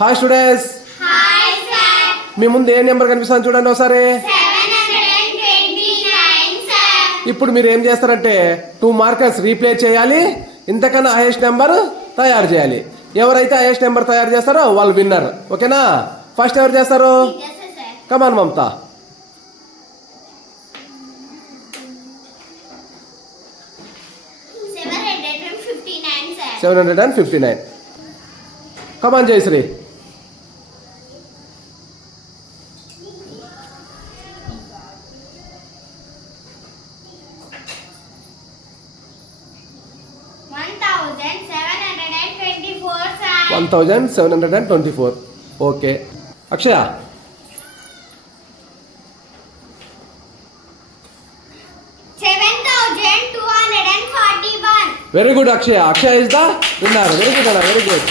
Hi students. Hi sir. మీ ముందు ఏ నెంబర్ కనిపిస్తుంది చూడండి ఒకసారి. 729 సార్. ఇప్పుడు మీరు ఏం చేస్తారంటే 2 మార్కర్స్ రీప్లేస్ చేయాలి. ఇంతకన్నా హైయెస్ట్ నెంబర్ తయారు చేయాలి. ఎవరైతే హైయెస్ట్ నెంబర్ తయారు చేస్తారో వాళ్ళు విన్నర్. ఓకేనా? ఫస్ట్ ఎవరు చేస్తారు? Come on Mamata. 759. Come on Jayashree. 1724. Okay. Akshaya. 7241. Very good Akshaya. Akshaya is the winner. Very good అన్న, వెరీ గుడ్.